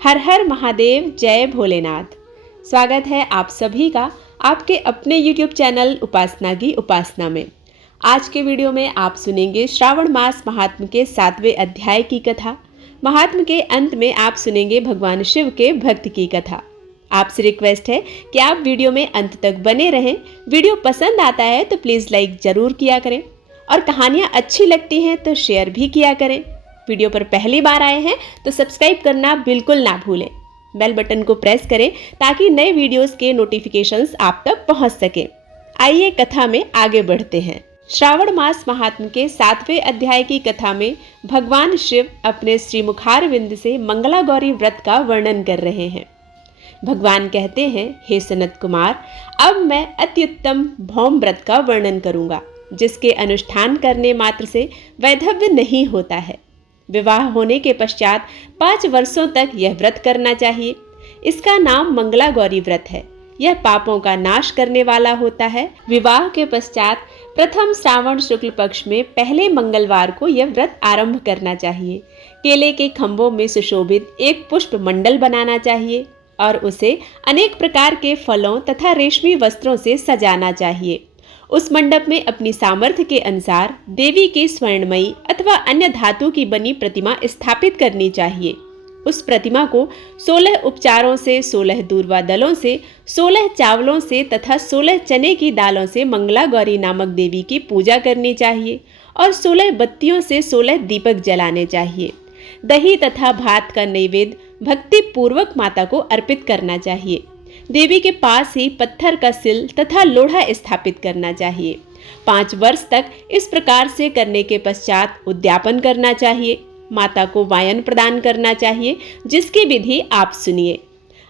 हर हर महादेव, जय भोलेनाथ। स्वागत है आप सभी का आपके अपने YouTube चैनल उपासना की उपासना में। आज के वीडियो में आप सुनेंगे श्रावण मास महात्म के 7वें अध्याय की कथा। महात्म के अंत में आप सुनेंगे भगवान शिव के भक्त की कथा। आपसे रिक्वेस्ट है कि आप वीडियो में अंत तक बने रहें। वीडियो पसंद आता है तो प्लीज़ लाइक ज़रूर किया करें और कहानियाँ अच्छी लगती हैं तो शेयर भी किया करें। वीडियो पर पहली बार आए हैं तो सब्सक्राइब करना बिल्कुल ना भूलें। बेल बटन को प्रेस करें ताकि नए वीडियोस के नोटिफिकेशंस आप तक पहुंच सके। आइए कथा में आगे बढ़ते हैं। श्रावण मास महात्म के 7वें अध्याय की कथा में भगवान शिव अपने श्रीमुखारविंद से मंगला गौरी व्रत का वर्णन कर रहे हैं। भगवान कहते हैं, हे सनत कुमार, अब मैं अत्युत्तम भौम व्रत का वर्णन करूंगा, जिसके अनुष्ठान करने मात्र से वैधव्य नहीं होता है। विवाह होने के पश्चात 5 वर्षों तक यह व्रत करना चाहिए। इसका नाम मंगला गौरी व्रत है। यह पापों का नाश करने वाला होता है। विवाह के पश्चात प्रथम श्रावण शुक्ल पक्ष में पहले मंगलवार को यह व्रत आरंभ करना चाहिए। केले के खंभों में सुशोभित एक पुष्प मंडल बनाना चाहिए और उसे अनेक प्रकार के फलों तथा रेशमी वस्त्रों से सजाना चाहिए। उस मंडप में अपनी सामर्थ्य के अनुसार देवी की स्वर्णमयी अथवा अन्य धातु की बनी प्रतिमा स्थापित करनी चाहिए। उस प्रतिमा को 16 उपचारों से, 16 दूर्वा दलों से, 16 चावलों से तथा 16 चने की दालों से मंगला गौरी नामक देवी की पूजा करनी चाहिए और 16 बत्तियों से 16 दीपक जलाने चाहिए। दही तथा भात का नैवेद्य भक्ति पूर्वक माता को अर्पित करना चाहिए। देवी के पास ही पत्थर का सिल तथा लोढ़ा स्थापित करना चाहिए। 5 वर्ष तक इस प्रकार से करने के पश्चात उद्यापन करना चाहिए। माता को वायन प्रदान करना चाहिए, जिसकी विधि आप सुनिए।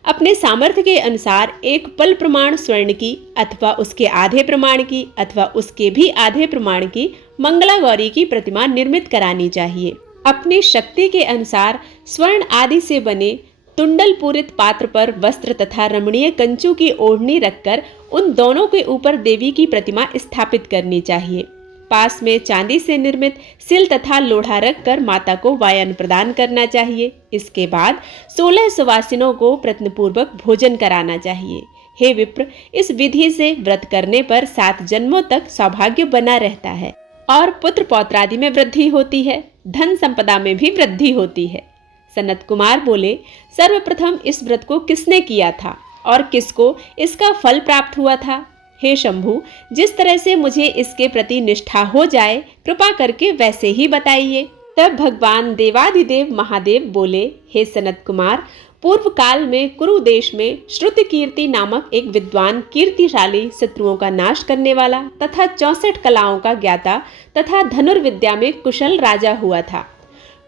अपने सामर्थ्य के अनुसार एक पल प्रमाण स्वर्ण की अथवा उसके आधे प्रमाण की अथवा उसके भी आधे प्रमाण की मंगला गौरी की प्रतिमा निर्मित करानी चाहिए। अपनी शक्ति के अनुसार स्वर्ण आदि से बने तुंडल पूरित पात्र पर वस्त्र तथा रमणीय कंचू की ओढ़नी रखकर उन दोनों के ऊपर देवी की प्रतिमा स्थापित करनी चाहिए। पास में चांदी से निर्मित सिल तथा लोढ़ा रखकर माता को वायन प्रदान करना चाहिए। इसके बाद 16 सुवासिनों को प्रयत्नपूर्वक भोजन कराना चाहिए। हे विप्र, इस विधि से व्रत करने पर 7 जन्मों तक सौभाग्य बना रहता है और पुत्र पौत्रादि में वृद्धि होती है। धन संपदा में भी वृद्धि होती है। सनत कुमार बोले, सर्वप्रथम इस व्रत को किसने किया था और किसको इसका फल प्राप्त हुआ था? हे शंभु, जिस तरह से मुझे इसके प्रति निष्ठा हो जाए, कृपा करके वैसे ही बताइए। तब भगवान देवादिदेव महादेव बोले, हे सनत कुमार, पूर्व काल में कुरु देश में श्रुतकीर्ति नामक एक विद्वान, कीर्तिशाली, शत्रुओं का नाश करने वाला तथा 64 कलाओं का ज्ञाता तथा धनुर्विद्या में कुशल राजा हुआ था।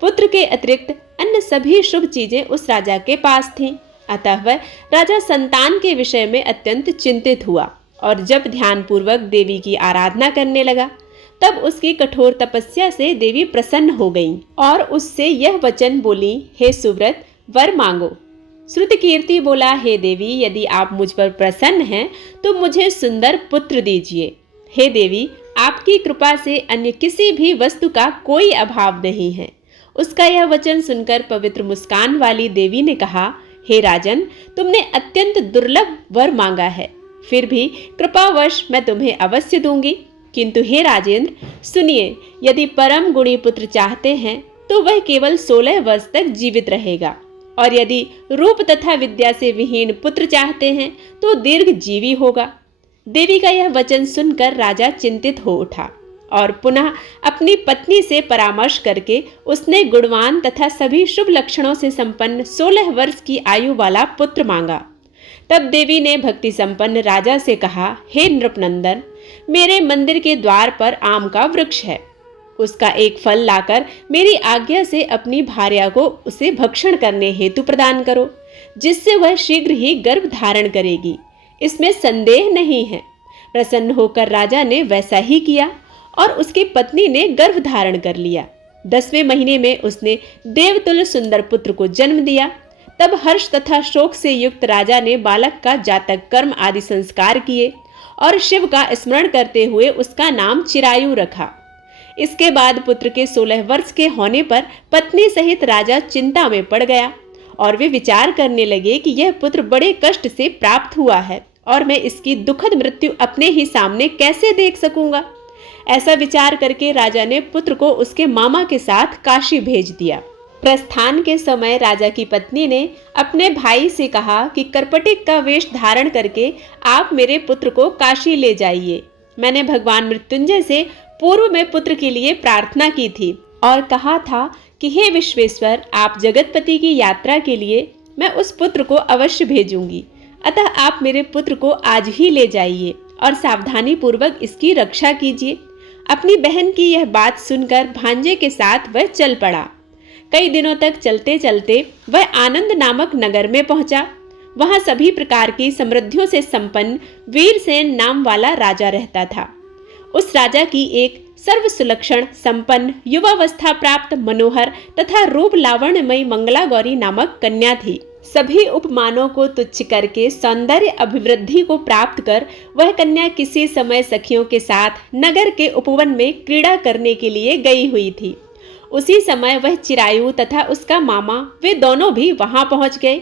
पुत्र के अतिरिक्त अन्य सभी शुभ चीजें उस राजा के पास थीं। अतः वह राजा संतान के विषय में अत्यंत चिंतित हुआ और जब ध्यानपूर्वक देवी की आराधना करने लगा, तब उसकी कठोर तपस्या से देवी प्रसन्न हो गईं और उससे यह वचन बोली, हे सुव्रत, वर मांगो। श्रुतकीर्ति बोला, हे देवी, यदि आप मुझ पर प्रसन्न हैं तो मुझे सुंदर पुत्र दीजिए। हे देवी, आपकी कृपा से अन्य किसी भी वस्तु का कोई अभाव नहीं है। उसका यह वचन सुनकर पवित्र मुस्कान वाली देवी ने कहा, हे राजन, तुमने अत्यंत दुर्लभ वर मांगा है, फिर भी कृपावश मैं तुम्हें अवश्य दूंगी। किंतु हे राजेंद्र, सुनिए, यदि परम गुणी पुत्र चाहते हैं तो वह केवल 16 वर्ष तक जीवित रहेगा और यदि रूप तथा विद्या से विहीन पुत्र चाहते हैं तो दीर्घ जीवी होगा। देवी का यह वचन सुनकर राजा चिंतित हो उठा और पुनः अपनी पत्नी से परामर्श करके उसने गुणवान तथा सभी शुभ लक्षणों से संपन्न 16 वर्ष की आयु वाला पुत्र मांगा। तब देवी ने भक्ति संपन्न राजा से कहा, हे नृपनंदन, मेरे मंदिर के द्वार पर आम का वृक्ष है। उसका एक फल लाकर मेरी आज्ञा से अपनी भार्या को उसे भक्षण करने हेतु प्रदान करो, जिससे वह शीघ्र ही गर्भ धारण करेगी। इसमें संदेह नहीं है। प्रसन्न होकर राजा ने वैसा ही किया और उसकी पत्नी ने गर्भ धारण कर लिया। 10वें महीने में उसने देवतुल्य सुंदर पुत्र को जन्म दिया। तब हर्ष तथा शोक से युक्त राजा ने बालक का जातक कर्म आदि संस्कार किए और शिव का स्मरण करते हुए उसका नाम चिरायु रखा। इसके बाद पुत्र के 16 वर्ष के होने पर पत्नी सहित राजा चिंता में पड़ गया और वे विचार करने लगे कि यह पुत्र बड़े कष्ट से प्राप्त हुआ है और मैं इसकी दुखद मृत्यु अपने ही सामने कैसे देख सकूंगा। ऐसा विचार करके राजा ने पुत्र को उसके मामा के साथ काशी भेज दिया। प्रस्थान के समय राजा की पत्नी ने अपने भाई से कहा कि कर्पटिक का वेश धारण करके आप मेरे पुत्र को काशी ले जाइए। मैंने भगवान मृत्युंजय से पूर्व में पुत्र के लिए प्रार्थना की थी और कहा था कि हे विश्वेश्वर, आप जगतपति की यात्रा के लिए मैं उस पुत्र को अवश्य भेजूंगी। अतः आप मेरे पुत्र को आज ही ले जाइए और सावधानी पूर्वक इसकी रक्षा कीजिए। अपनी बहन की यह बात सुनकर भांजे के साथ वह चल पड़ा। कई दिनों तक चलते चलते वह आनंद नामक नगर में पहुंचा। वहां सभी प्रकार की समृद्धियों से संपन्न वीरसेन नाम वाला राजा रहता था। उस राजा की एक सर्व सुलक्षण संपन्न युवावस्था प्राप्त मनोहर तथा रूप लावण्यमयी मंगला गौरी नामक कन्या थी। सभी उपमानों को तुच्छ करके सौंदर्य अभिवृद्धि को प्राप्त कर वह कन्या किसी समय सखियों के साथ नगर के उपवन में क्रीड़ा करने के लिए गई हुई थी। उसी समय वह चिरायु तथा उसका मामा वे दोनों भी वहां पहुंच गए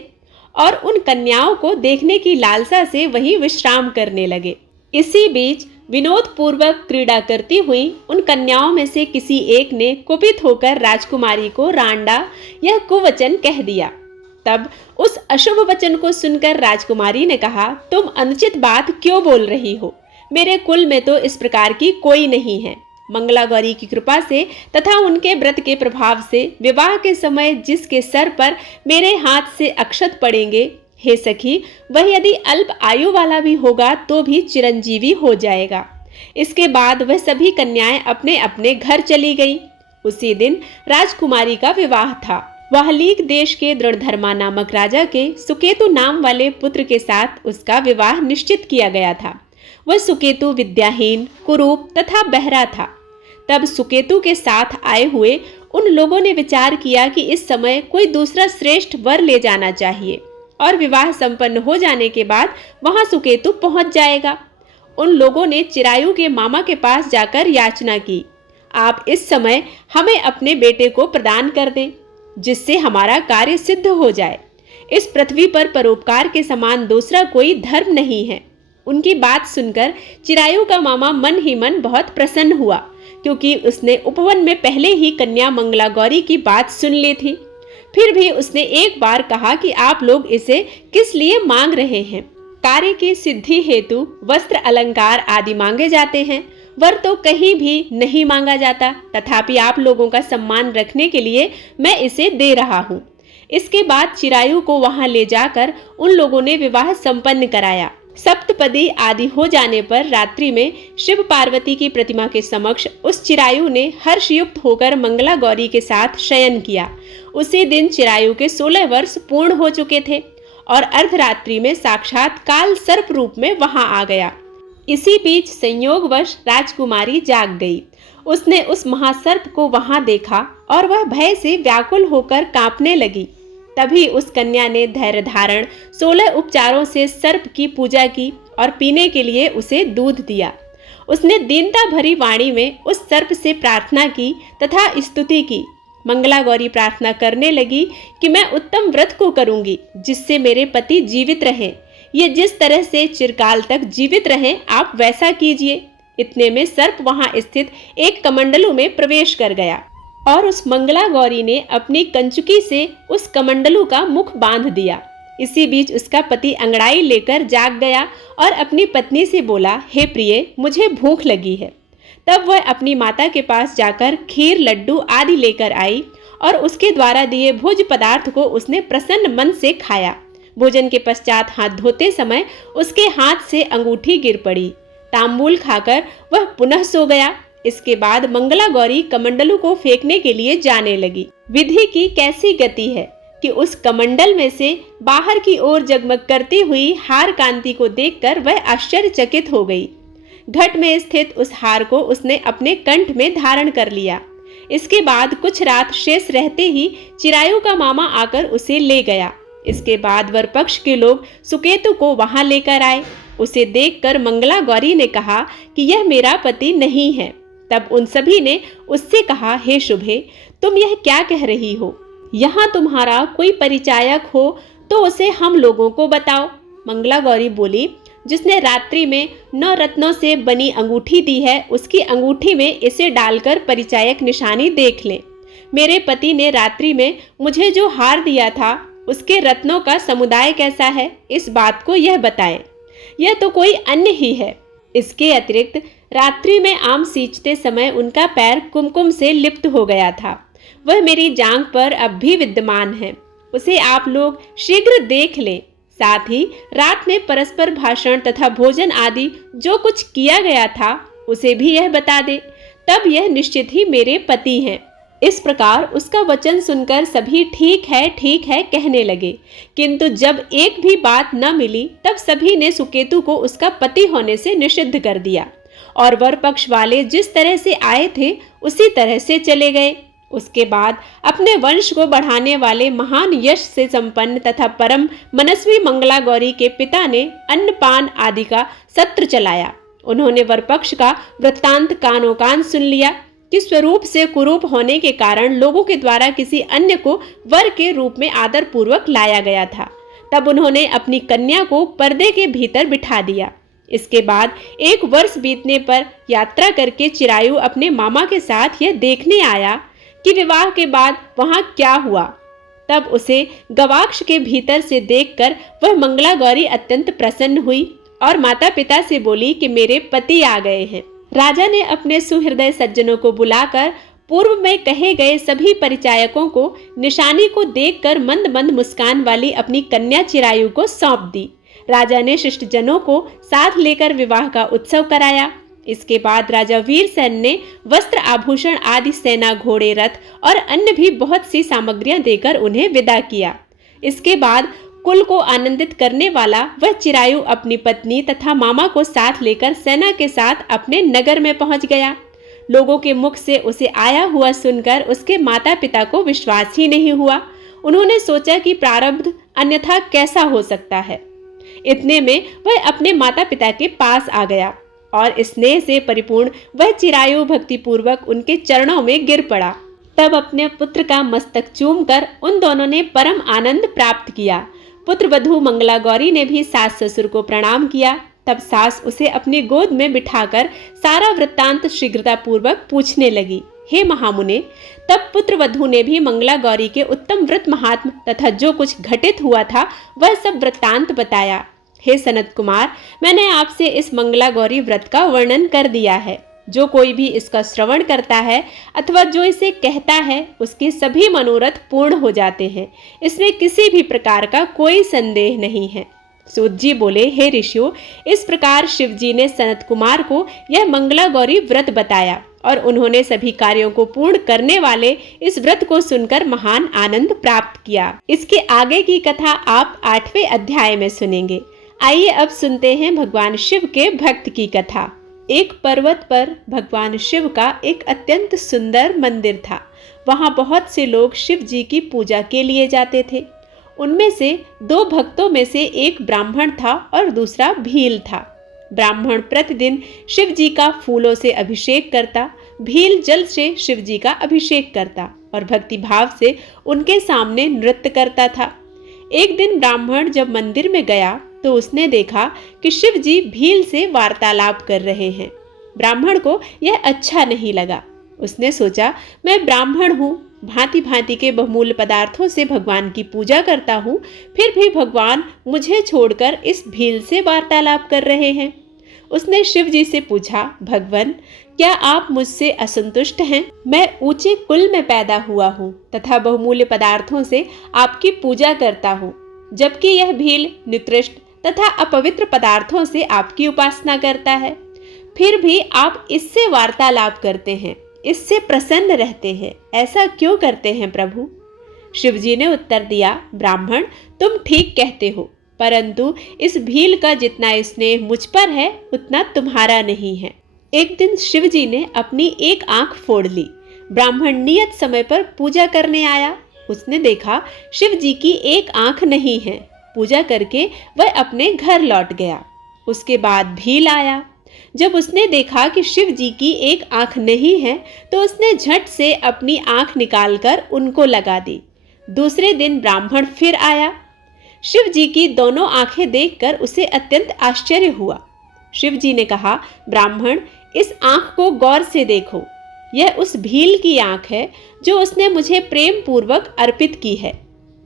और उन कन्याओं को देखने की लालसा से वहीं विश्राम करने लगे। इसी बीच विनोद पूर्वक क्रीड़ा करती हुई उन कन्याओं में से किसी एक ने कुपित होकर राजकुमारी को रांडा यह कुवचन कह दिया। तब उस अशुभ वचन को सुनकर राजकुमारी ने कहा, तुम अनुचित बात क्यों बोल रही हो? मेरे कुल में तो इस प्रकार की कोई नहीं है। मंगला गौरी की कृपा से तथा उनके व्रत के प्रभाव से विवाह के समय जिसके सर पर मेरे हाथ से अक्षत पड़ेंगे, हे सखी, वह यदि अल्प आयु वाला भी होगा तो भी चिरंजीवी हो जाएगा। इसके बाद वह सभी कन्याएं अपने अपने घर चली गईं। उसी दिन राजकुमारी का विवाह था। वाहलीक देश के दृढ़धर्मा नामक राजा के सुकेतु नाम वाले पुत्र के साथ उसका विवाह निश्चित किया गया था। वह सुकेतु विद्याहीन, कुरूप तथा बहरा था। तब सुकेतु के साथ आए हुए उन लोगों ने विचार किया कि इस समय कोई दूसरा श्रेष्ठ वर ले जाना चाहिए और विवाह संपन्न हो जाने के बाद वहां सुकेतु पहुंच जाएगा। उन लोगों ने चिरायु के मामा के पास जाकर याचना की, आप इस समय हमें अपने बेटे को प्रदान कर दें, जिससे हमारा कार्य सिद्ध हो जाए। इस पृथ्वी पर परोपकार के समान दूसरा कोई धर्म नहीं है। उनकी बात सुनकर चिरायु का मामा मन ही मन बहुत प्रसन्न हुआ, क्योंकि उसने उपवन में पहले ही कन्या मंगला गौरी की बात सुन ली थी। फिर भी उसने एक बार कहा कि आप लोग इसे किस लिए मांग रहे हैं? कार्य की सिद्धि हेतु वस्त्र अलंकार आदि मांगे जाते हैं, वर तो कहीं भी नहीं मांगा जाता। तथापि आप लोगों का सम्मान रखने के लिए मैं इसे दे रहा हूँ। इसके बाद चिरायु को वहां ले जाकर उन लोगों ने विवाह संपन्न कराया। सप्तपदी आदि हो जाने पर रात्रि में शिव पार्वती की प्रतिमा के समक्ष उस चिरायु ने हर्षयुक्त होकर मंगला गौरी के साथ शयन किया। उसी दिन चिरायु के 16 वर्ष पूर्ण हो चुके थे और अर्धरात्रि में साक्षात काल सर्प रूप में वहां आ गया। इसी बीच संयोगवश राजकुमारी जाग गई। उसने उस महासर्प को वहां देखा और वह भय से व्याकुल होकर कांपने लगी। तभी उस कन्या ने धैर्य धारण 16 उपचारों से सर्प की पूजा की और पीने के लिए उसे दूध दिया। उसने दीनता भरी वाणी में उस सर्प से प्रार्थना की तथा स्तुति की। मंगला गौरी प्रार्थना करने लगी कि मैं उत्तम व्रत को करूंगी जिससे मेरे पति जीवित रहें। ये जिस तरह से चिरकाल तक जीवित रहें आप वैसा कीजिए। इतने में सर्प वहां स्थित एक कमंडलू में प्रवेश कर गया और उस मंगला गौरी ने अपनी कंचुकी से उस कमंडलू का मुख बांध दिया। इसी बीच उसका पति अंगड़ाई लेकर जाग गया और अपनी पत्नी से बोला, हे प्रिय, मुझे भूख लगी है। तब वह अपनी माता के पास जाकर खीर, लड्डू आदि लेकर आई और उसके द्वारा दिए भोज पदार्थ को उसने प्रसन्न मन से खाया। भोजन के पश्चात हाथ धोते समय उसके हाथ से अंगूठी गिर पड़ी। तांबूल खाकर वह पुनः सो गया। इसके बाद मंगला गौरी कमंडलू को फेंकने के लिए जाने लगी। विधि की कैसी गति है कि उस कमंडल में से बाहर की ओर जगमग करती हुई हार कांति को देखकर वह आश्चर्यचकित हो गई। घट में स्थित उस हार को उसने अपने कंठ में धारण कर लिया। इसके बाद कुछ रात शेष रहते ही चिरायु का मामा आकर उसे ले गया। इसके बाद वर पक्ष के लोग सुकेतु को वहां लेकर आए। उसे देखकर मंगला गौरी ने कहा कि यह मेरा पति नहीं है। तब उन सभी ने उससे कहा, हे शुभे, तुम यह क्या कह रही हो? यहाँ तुम्हारा कोई परिचायक हो तो उसे हम लोगों को बताओ। मंगला गौरी बोली, जिसने रात्रि में 9 रत्नों से बनी अंगूठी दी है, उसकी अंगूठी में इसे डालकर परिचायक निशानी देख ले। मेरे पति ने रात्रि में मुझे जो हार दिया था, उसके रत्नों का समुदाय कैसा है, इस बात को यह बताए। यह तो कोई अन्य ही है। इसके अतिरिक्त रात्रि में आम सींचते समय उनका पैर कुमकुम से लिप्त हो गया था। वह मेरी जांघ पर अब भी विद्यमान है। उसे आप लोग शीघ्र देख लें। साथ ही रात में परस्पर भाषण तथा भोजन आदि जो कुछ किया गया था, उसे भी यह बता दे। तब यह निश्चित ही मेरे पति हैं। इस प्रकार उसका वचन सुनकर सभी ठीक है कहने लगे, किंतु जब एक भी बात न मिली तब सभी ने सुकेतु को उसका पति होने से निषिद्ध कर दिया और वर पक्ष वाले जिस तरह से आए थे उसी तरह से चले गए। उसके बाद अपने वंश को बढ़ाने वाले महान यश से संपन्न तथा परम मनस्वी मंगला गौरी के पिता ने अन्नपान आदि का सत्र चलाया। उन्होंने वरपक्ष का वृत्तांत कानों कान सुन लिया कि स्वरूप से कुरूप होने के कारण लोगों के द्वारा किसी अन्य को वर के रूप में आदर पूर्वक लाया गया था। तब उन्होंने अपनी कन्या को पर्दे के भीतर बिठा दिया। इसके बाद 1 वर्ष बीतने पर यात्रा करके चिरायु अपने मामा के साथ यह देखने आया कि विवाह के बाद वहां क्या हुआ। तब उसे गवाक्ष के भीतर से देखकर वह मंगला गौरी अत्यंत प्रसन्न हुई और माता पिता से बोली कि मेरे पति आ गए हैं। राजा ने अपने सुहृदय सज्जनों को बुलाकर पूर्व में कहे गए सभी परिचायकों को निशानी को देखकर मंद मंद मुस्कान वाली अपनी कन्या चिरायु को सौंप दी। राजा ने शिष्टजनों को साथ लेकर विवाह का उत्सव कराया। इसके बाद राजा वीरसेन ने वस्त्र आभूषण आदि सेना घोड़े रथ और अन्य भी बहुत सी सामग्रियां देकर उन्हें विदा किया। इसके बाद कुल को आनंदित करने वाला वह चिरायु अपनी पत्नी तथा मामा को साथ लेकर सेना के साथ अपने नगर में पहुंच गया। लोगों के मुख से उसे आया हुआ सुनकर उसके माता पिता को विश्वास ही नहीं हुआ। उन्होंने सोचा कि प्रारब्ध अन्यथा कैसा हो सकता है। इतने में वह अपने माता पिता के पास आ गया और स्नेह से परिपूर्ण वह चिरायु भक्तिपूर्वक उनके चरणों में गिर पड़ा। तब अपने पुत्र का मस्तक चूमकर उन दोनों ने परम आनंद प्राप्त किया। पुत्र वधू मंगला गौरी ने भी सास ससुर को प्रणाम किया। तब सास उसे अपनी गोद में बिठाकर सारा वृत्तांत शीघ्रता पूर्वक पूछने लगी। हे महामुने, तब पुत्र वधू ने भी मंगला गौरी के उत्तम व्रत महात्म तथा जो कुछ घटित हुआ था वह सब वृत्तांत बताया। हे सनत कुमार, मैंने आपसे इस मंगला गौरी व्रत का वर्णन कर दिया है। जो कोई भी इसका श्रवण करता है अथवा जो इसे कहता है उसके सभी मनोरथ पूर्ण हो जाते हैं। इसमें किसी भी प्रकार का कोई संदेह नहीं है। सूत जी बोले, हे ऋषियों, इस प्रकार शिव जी ने सनत कुमार को यह मंगला गौरी व्रत बताया और उन्होंने सभी कार्यों को पूर्ण करने वाले इस व्रत को सुनकर महान आनंद प्राप्त किया। इसके आगे की कथा आप 8वें अध्याय में सुनेंगे। आइए अब सुनते हैं भगवान शिव के भक्त की कथा। एक पर्वत पर भगवान शिव का एक अत्यंत सुंदर मंदिर था। वहां बहुत से लोग शिव जी की पूजा के लिए जाते थे। उनमें से 2 भक्तों में से एक ब्राह्मण था और दूसरा भील था। ब्राह्मण प्रतिदिन शिव जी का फूलों से अभिषेक करता, भील जल से शिव जी का अभिषेक करता और भक्ति भाव से उनके सामने नृत्य करता था। एक दिन ब्राह्मण जब मंदिर में गया तो उसने देखा कि शिव जी भील से वार्तालाप कर रहे हैं। ब्राह्मण को यह अच्छा नहीं लगा। उसने सोचा, मैं ब्राह्मण हूँ, भांति भांति के बहुमूल्य पदार्थों से भगवान की पूजा करता हूँ, फिर भी भगवान मुझे छोड़कर इस भील से वार्तालाप कर रहे हैं। उसने शिव जी से पूछा, भगवान, क्या आप मुझसे असंतुष्ट हैं? मैं ऊंचे कुल में पैदा हुआ हूँ तथा बहुमूल्य पदार्थों से आपकी पूजा करता हूँ, जबकि यह भील निकृष्ट तथा अपवित्र पदार्थों से आपकी उपासना करता है। फिर भी आप इससे वार्तालाप करते हैं, इससे प्रसन्न रहते हैं। ऐसा क्यों करते हैं प्रभु? शिव जी ने उत्तर दिया, ब्राह्मण, तुम ठीक कहते हो, परंतु इस भील का जितना स्नेह मुझ पर है उतना तुम्हारा नहीं है। एक दिन शिव जी ने अपनी एक आंख फोड़ ली। ब्राह्मण नियत समय पर पूजा करने आया। उसने देखा शिव जी की एक आंख नहीं है। पूजा करके वह अपने घर लौट गया। उसके बाद भील आया। जब उसने देखा कि शिव जी की एक आंख नहीं है तो उसने झट से अपनी आंख निकालकर उनको लगा दी। दूसरे दिन ब्राह्मण फिर आया। शिव जी की दोनों आंखें देखकर उसे अत्यंत आश्चर्य हुआ। शिव जी ने कहा, ब्राह्मण, इस आंख को गौर से देखो। यह उस भील की आंख है जो उसने मुझे प्रेम पूर्वक अर्पित की है।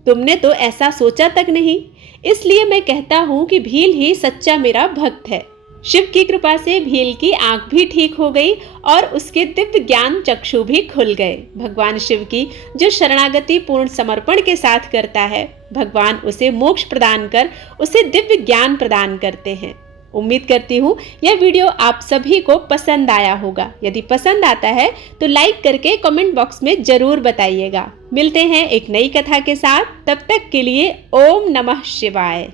तुमने तो ऐसा सोचा तक नहीं, इसलिए मैं कहता हूं कि भील ही सच्चा मेरा भक्त है। शिव की कृपा से भील की आंख भी ठीक हो गई और उसके दिव्य ज्ञान चक्षु भी खुल गए। भगवान शिव की जो शरणागति पूर्ण समर्पण के साथ करता है, भगवान उसे मोक्ष प्रदान कर उसे दिव्य ज्ञान प्रदान करते हैं। उम्मीद करती हूँ यह वीडियो आप सभी को पसंद आया होगा। यदि पसंद आता है तो लाइक करके कमेंट बॉक्स में जरूर बताइएगा। मिलते हैं एक नई कथा के साथ, तब तक के लिए ओम नमः शिवाय।